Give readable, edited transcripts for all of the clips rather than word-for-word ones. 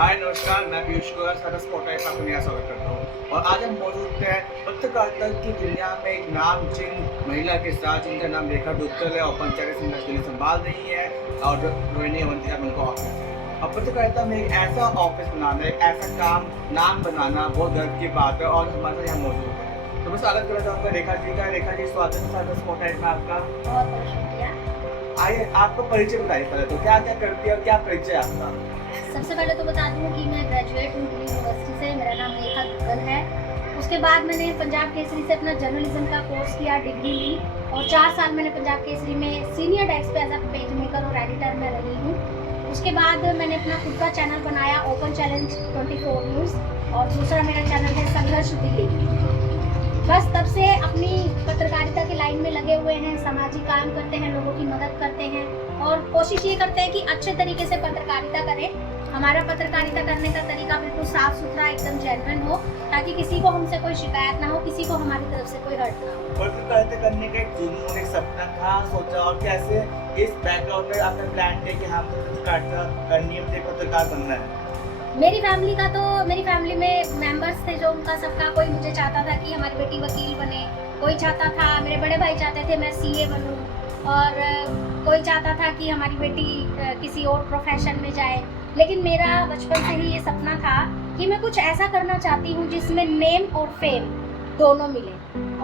हाय नमस्कार, मैं पीयूष गोयल सारा स्पॉटलाइट का आपका स्वागत करता हूँ। और आज हम मौजूद हैं पत्रकारिता की दुनिया में एक नामचीन महिला के साथ, जिनका नाम रेखा दुग्गल है और पंचायत संघर्ष के लिए संभाल रही है और रोहिणी अवंती उनका ऑफिस है। और पत्रकारिता में एक ऐसा ऑफिस बनाना, एक ऐसा काम नाम बनाना बहुत गर्व की बात है और हमारे यहाँ मौजूद है। तो मैं स्वागत करना चाहूँगा रेखा जी का। रेखा जी, स्वागत है सारा स्पॉटलाइट में आपका। बहुत बहुत शुक्रिया। आइए आपको परिचय बताइए पहले, तो क्या क्या करती है और क्या परिचय है आपका? सबसे पहले तो बता दूं कि मैं ग्रेजुएट हूँ दिल्ली यूनिवर्सिटी से। मेरा नाम रेखा दुग्गल है। उसके बाद मैंने पंजाब केसरी से अपना जर्नलिज्म का कोर्स किया, डिग्री ली और 4 साल मैंने पंजाब केसरी में सीनियर डेस्क पे एज अ पेज मेकर और एडिटर में रही हूँ। उसके बाद मैंने अपना खुद का चैनल बनाया, ओपन चैलेंज 24 न्यूज़, और दूसरा मेरा चैनल है संघर्ष दिल्ली। बस तब से अपनी पत्रकारिता की लाइन में लगे हुए हैं, सामाजिक काम करते हैं, लोगों की मदद करते हैं और कोशिश ये करते हैं कि अच्छे तरीके से पत्रकारिता करें। हमारा पत्रकारिता करने का तरीका बिल्कुल साफ सुथरा, एकदम जेन्युइन हो, ताकि किसी को हमसे कोई शिकायत ना हो, किसी को हमारी तरफ से कोई हर्ट ना हो। पत्रकारिता करने का एक जुनून, एक सपना कहाँ सोचा और कैसे इस बैकग्राउंड में आपने प्लान किया कि हाँ पत्रकारिता करनी है, मुझे पत्रकार बनना है? मेरी फैमिली में मेंबर्स थे जो उनका सबका, कोई मुझे चाहता था कि हमारी बेटी वकील बने, कोई चाहता था, मेरे बड़े भाई चाहते थे मैं सीए बनूं, और कोई चाहता था कि हमारी बेटी किसी और प्रोफेशन में जाए। लेकिन मेरा बचपन से ही ये सपना था कि मैं कुछ ऐसा करना चाहती हूँ जिसमें नेम और फेम दोनों मिले,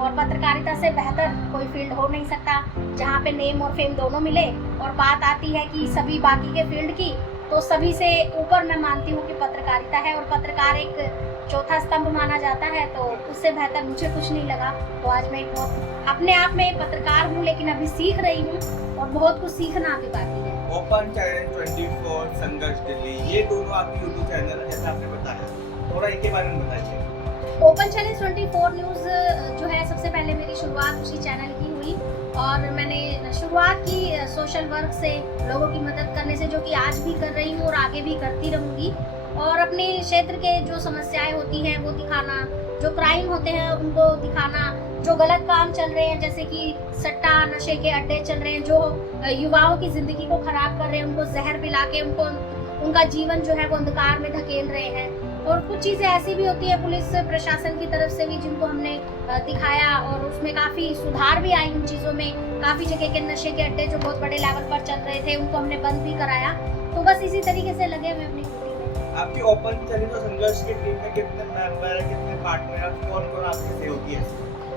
और पत्रकारिता से बेहतर कोई फील्ड हो नहीं सकता जहाँ पे नेम और फेम दोनों मिले। और बात आती है कि सभी बाकी के फील्ड की, तो सभी से ऊपर मैं मानती हूँ कि पत्रकारिता है, और पत्रकार एक चौथा स्तंभ माना जाता है, तो उससे बेहतर मुझे कुछ नहीं लगा। तो आज मैं बहुत अपने आप में पत्रकार हूँ, लेकिन अभी सीख रही हूँ और बहुत कुछ सीखना अभी बाकी है। ओपन चैलेंज 24, संघर्ष दिल्ली, ये दोनों आपके यूट्यूब चैनल है जैसा आपने बताया, थोड़ा इनके बारे में बताइए। ओपन चैलेंज 24 न्यूज़ जो है, सबसे पहले मेरी शुरुआत उसी चैनल की हुई और मैंने शुरुआत की सोशल वर्क से, लोगों की मदद करने से, जो कि आज भी कर रही हूँ और आगे भी करती रहूँगी। और अपने क्षेत्र के जो समस्याएं होती हैं वो दिखाना, जो क्राइम होते हैं उनको दिखाना, जो गलत काम चल रहे हैं जैसे कि सट्टा नशे के अड्डे चल रहे हैं, जो युवाओं की ज़िंदगी को ख़राब कर रहे हैं, उनको जहर पिला के उनका जीवन जो है वो अंधकार में धकेल रहे हैं। और कुछ चीज़ें ऐसी भी होती है पुलिस प्रशासन की तरफ से भी, जिनको हमने दिखाया और उसमें काफ़ी सुधार भी आई। उन चीज़ों में काफ़ी जगह के नशे के अड्डे जो बहुत बड़े लेवल पर चल रहे थे, उनको हमने बंद भी कराया। तो बस इसी तरीके से लगे हुए अपनी ड्यूटी में। आपकी ओपन चैलेंज और संघर्ष की टीम में कितने मेंबर है, कितने पार्टनर है, कौन कौन आपके सहयोगी है?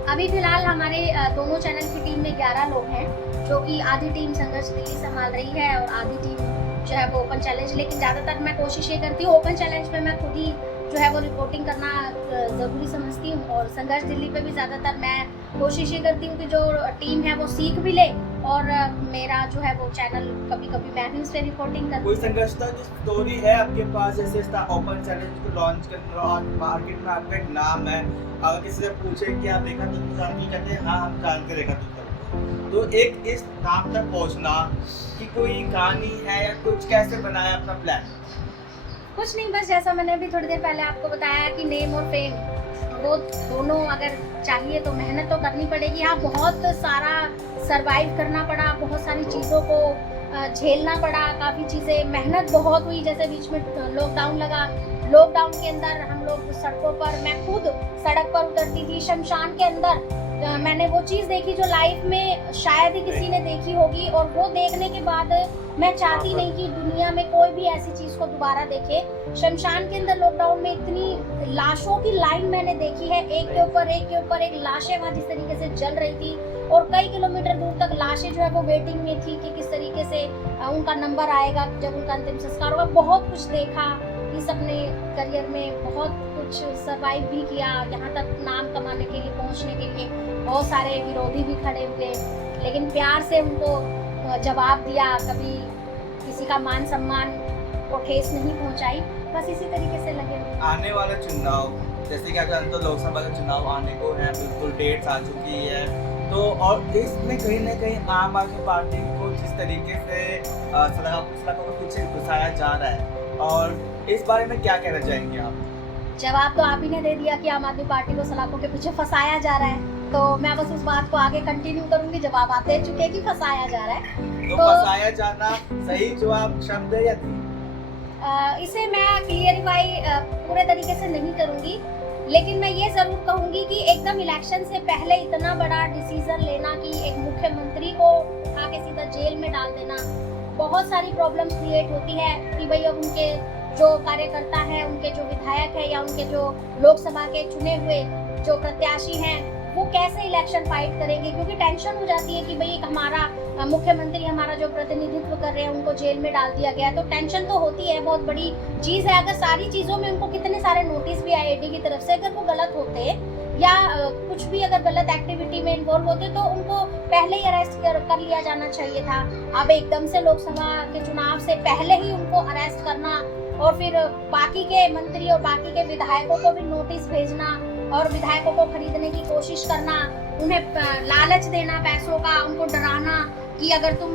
अभी फिलहाल हमारे दोनों चैनल की टीम में 11 लोग हैं, जो कि आधी टीम संघर्ष दिल्ली संभाल रही है और आधी टीम जो है वो ओपन चैलेंज। लेकिन ज़्यादातर मैं कोशिश ये करती हूँ, ओपन चैलेंज पे मैं खुद ही जो है वो रिपोर्टिंग करना ज़रूरी समझती हूँ, और संघर्ष दिल्ली पे भी ज़्यादातर मैं कोशिश ये करती हूँ कि जो टीम है वो सीख भी ले, और मेरा जो है वो चैनल कभी कभी मैं भी उस पर रिपोर्टिंग करती हूँ। कोई संघर्ष का जो स्टोरी है आपके पास, जैसे ओपन चैलेंज को लॉन्च करने और मार्केट में आपका एक नाम है, अगर किसी से पूछे कि आप रेखा दुग्गल जानते हैं, कहते हैं हाँ हम जानते रेखा दुग्गल, तो एक इस नाम तक पहुंचना कि कोई कहानी है या कुछ, कैसे बनाया अपना प्लान? कुछ नहीं, बस जैसा मैंने अभी थोड़ी देर पहले आपको बताया कि नेम और फेम वो दोनों अगर चाहिए तो मेहनत तो करनी पड़ेगी। हाँ, बहुत सारा सरवाइव करना पड़ा, बहुत सारी चीज़ों को झेलना पड़ा, काफ़ी चीज़ें, मेहनत बहुत हुई। जैसे बीच में लॉकडाउन लगा, लॉकडाउन के अंदर हम लोग सड़कों पर, मैं खुद सड़क पर उतरती थी, शमशान के अंदर मैंने वो चीज़ देखी जो लाइफ में शायद ही किसी ने देखी होगी। और वो देखने के बाद मैं चाहती नहीं कि दुनिया में कोई भी ऐसी चीज़ को दोबारा देखे। शमशान के अंदर लॉकडाउन में इतनी लाशों की लाइन मैंने देखी है, एक के ऊपर एक लाशें वहाँ जिस तरीके से जल रही थी, और कई किलोमीटर दूर तक लाशें जो है वो वेटिंग में थी कि किस तरीके से उनका नंबर आएगा जब उनका अंतिम संस्कार होगा। बहुत कुछ देखा इस अपने करियर में, बहुत कुछ सरवाइव भी किया, यहाँ तक नाम कमाने के लिए, पहुँचने के लिए बहुत सारे विरोधी भी खड़े हुए, लेकिन प्यार से उनको जवाब दिया, कभी किसी का मान सम्मान को ठेस नहीं पहुँचाई। बस इसी तरीके से लगे। आने वाला चुनाव, जैसे कि आप जानते हो लोकसभा का चुनाव आने को है, बिल्कुल डेट्स आ चुकी है, तो और इसमें कहीं ना कहीं आम आदमी पार्टी को जिस तरीके से सलाखों को पीछे घुसाया जा रहा है, और इस बारे में क्या कहना चाहेंगे आप? जवाब तो आप ही ने दे दिया कि आम आदमी पार्टी को सलाखों के पीछे फंसाया जा रहा है, तो मैं बस उस बात को आगे कंटिन्यू करूंगी। जवाब आप दे चुके हैं कि फंसाया जा रहा है। तो फंसाया जाना सही जवाब शब्द है या नहीं? इसे मैं क्लियर जस्टिफाई पूरे तरीके से नहीं करूंगी, लेकिन मैं ये जरूर कहूंगी कि एकदम इलेक्शन से पहले इतना बड़ा डिसीजन लेना कि एक मुख्यमंत्री को उठा के सीधा जेल में डाल देना, बहुत सारी प्रॉब्लम्स क्रिएट होती है कि भाई अब उनके जो कार्यकर्ता हैं, उनके जो विधायक हैं या उनके जो लोकसभा के चुने हुए जो प्रत्याशी हैं वो कैसे इलेक्शन फाइट करेंगे, क्योंकि टेंशन हो जाती है कि भाई एक हमारा मुख्यमंत्री हमारा जो प्रतिनिधित्व कर रहे हैं उनको जेल में डाल दिया गया, तो टेंशन तो होती है, बहुत बड़ी चीज़ है। अगर सारी चीज़ों में उनको कितने सारे नोटिस भी आए ईडी की तरफ से, अगर वो गलत होते या कुछ भी अगर गलत एक्टिविटी में इन्वॉल्व होते तो उनको पहले ही अरेस्ट कर लिया जाना चाहिए था। अब एकदम से लोकसभा के चुनाव से पहले ही उनको अरेस्ट करना और फिर बाकी के मंत्री और बाकी के विधायकों को भी नोटिस भेजना और विधायकों को खरीदने की कोशिश करना, उन्हें लालच देना पैसों का, उनको डराना कि अगर तुम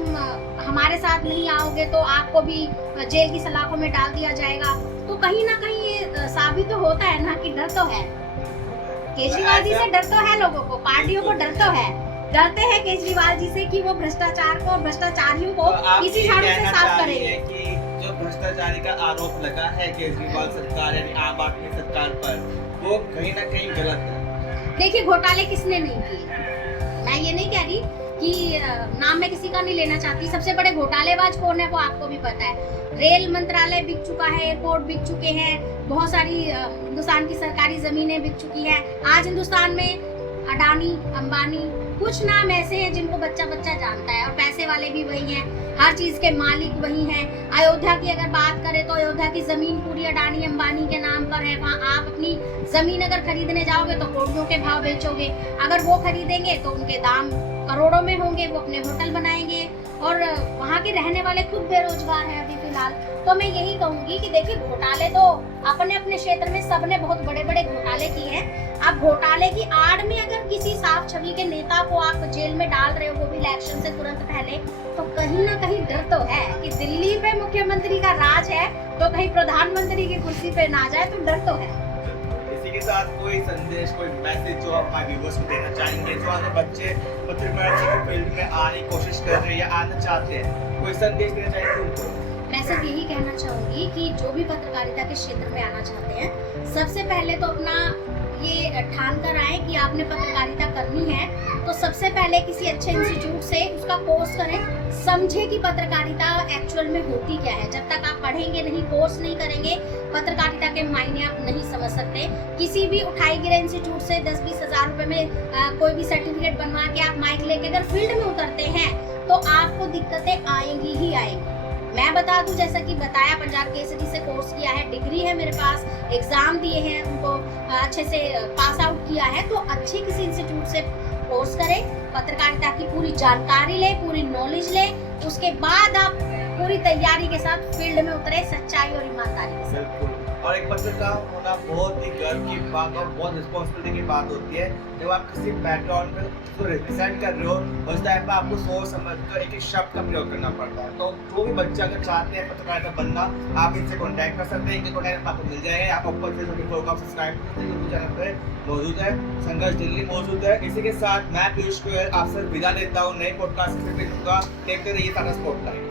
हमारे साथ नहीं आओगे तो आपको भी जेल की सलाखों में डाल दिया जाएगा। तो कहीं ना कहीं ये साबित तो होता है ना कि डर तो है, केजरीवाल जी से डर तो है, लोगों को, पार्टियों को डर तो है, डरते हैं केजरीवाल जी से कि वो भ्रष्टाचार को, भ्रष्टाचारियों को इसी झाड़ू से साफ करेंगे। कि जो भ्रष्टाचारी का आरोप लगा है केजरीवाल सरकार यानी आम आदमी सरकार पर, वो कहीं ना कहीं गलत है। देखिए घोटाले किसने नहीं किए, मैं ये नहीं कह रही कि नाम मैं किसी का नहीं लेना चाहती, सबसे बड़े घोटालेबाज कौन है वो आपको भी पता है। रेल मंत्रालय बिक चुका है, एयरपोर्ट बिक चुके हैं, बहुत सारी हिंदुस्तान की सरकारी जमीनें बिक चुकी है। आज हिंदुस्तान में अडानी, अंबानी, कुछ नाम ऐसे हैं जिनको बच्चा बच्चा जानता है और पैसे वाले भी वही हैं, हर चीज के मालिक वही हैं। अयोध्या की अगर बात करें तो अयोध्या की जमीन पूरी अडानी अंबानी के नाम पर है, वहाँ आप अपनी जमीन अगर खरीदने जाओगे तो करोड़ों के भाव बेचोगे, अगर वो खरीदेंगे तो उनके दाम करोड़ों में होंगे, वो अपने होटल बनाएंगे और वहाँ के रहने वाले खुद बेरोजगार हैं अभी फिलहाल। तो मैं यही कहूंगी कि देखिए घोटाले तो अपने अपने क्षेत्र में सबने बहुत बड़े बड़े घोटाले किए हैं। आप घोटाले की आड़ में अगर किसी साफ छवि के नेता को आप जेल में डाल रहे हो, वो भी इलेक्शन से तुरंत पहले, तो कहीं ना कहीं डर तो है कि दिल्ली पे मुख्यमंत्री का राज है तो कहीं प्रधानमंत्री की कुर्सी पे ना जाए, तो डर तो है। इसी के साथ कोई संदेश, कोई मैसेज जो आप हमारे व्यूअर्स को देना चाहेंगे, जो हमारे बच्चे पत्रकारिता की फील्ड में आने की कोशिश कर रहे हैं या आना चाहते हैं, कोई संदेश देना चाहेंगे उनको? मैं सिर्फ यही कहना चाहूंगी कि जो भी पत्रकारिता के क्षेत्र में आना चाहते हैं, सबसे पहले तो अपना ये ठान कर आए कि आपने पत्रकारिता करनी है तो सबसे पहले किसी अच्छे इंस्टीट्यूट से उसका कोर्स करें, समझे कि पत्रकारिता एक्चुअल में होती क्या है। जब तक आप पढ़ेंगे नहीं, कोर्स नहीं करेंगे, पत्रकारिता के मायने आप नहीं समझ सकते। किसी भी उठाई गिरे इंस्टीट्यूट से 10-20 हज़ार रुपए में कोई भी सर्टिफिकेट बनवा के आप माइक लेके अगर फील्ड में उतरते हैं तो आपको दिक्कतें आएंगी ही आएंगी। मैं बता दूं, जैसा कि बताया, पंजाब केसरी से कोर्स किया है, डिग्री है मेरे पास, एग्जाम दिए हैं, उनको अच्छे से पास आउट किया है। तो अच्छे किसी इंस्टीट्यूट से कोर्स करें, पत्रकारिता की पूरी जानकारी ले, पूरी नॉलेज ले, उसके बाद आप पूरी तैयारी के साथ फील्ड में उतरे, सच्चाई और ईमानदारी के साथ। और एक पत्रकार होना बहुत ही गर्व की बात और बहुत रिस्पॉन्सिबिलिटी की बात होती है। जब आप किसी बैकग्राउंड में उसको रिप्रेजेंट कर रहे हो, उस टाइम पर आपको सोच समझ कर एक एक शब्द का प्रयोग करना पड़ता है। तो जो भी बच्चे अगर चाहते हैं पत्रकारिता बनना, आप इनसे कॉन्टैक्ट कर सकते हैं, इनके कॉन्टैक्ट आपको मिल जाएगा। आप ऊपर से सब्सक्राइब कर सकते हैं, यूट्यूब चैनल पर मौजूद है, संघर्ष दिल्ली मौजूद है। इसी के साथ मैं पीयूष गोयल आपसे विदा लेता हूँ, नए पॉडकास्ट से मिलूंगा। देखते रहिए टाटा स्पॉटलाइट।